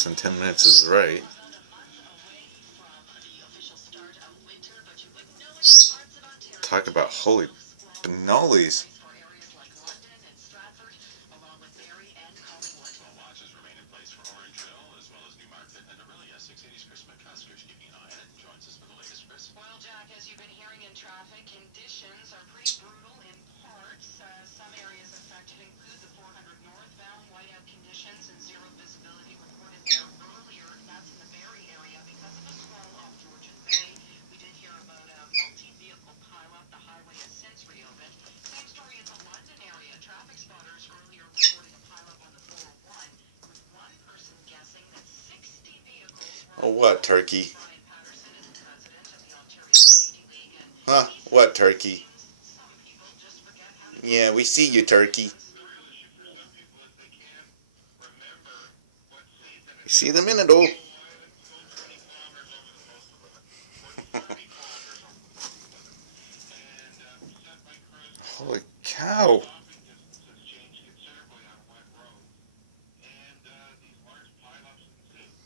less than 10 minutes is right. Talk about holy cannolies. Well, Jack, as you've been hearing in traffic, conditions are pretty brutal in parts. Some areas affected include the 400 northbound, whiteout conditions, and zero visibility reported there earlier. That's in the Barrie area because of a squall off Georgian Bay. We did hear about a multi-vehicle pileup. The highway has since reopened. Same story in the London area. Traffic spotters earlier reported a pileup on the 401, with one person guessing that 60 vehicles were Oh, what, turkey? Huh? Huh? What, turkey? Yeah, we see you, turkey. You see them in it, oh. Holy cow.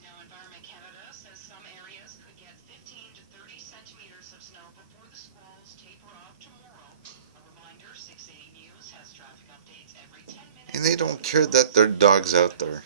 Now, Environment Canada says some areas could get 15 to 30 centimeters of snow before the squalls taper off tomorrow. A reminder, 680 News has traffic updates every 10 minutes. And they don't care that their dog's out there.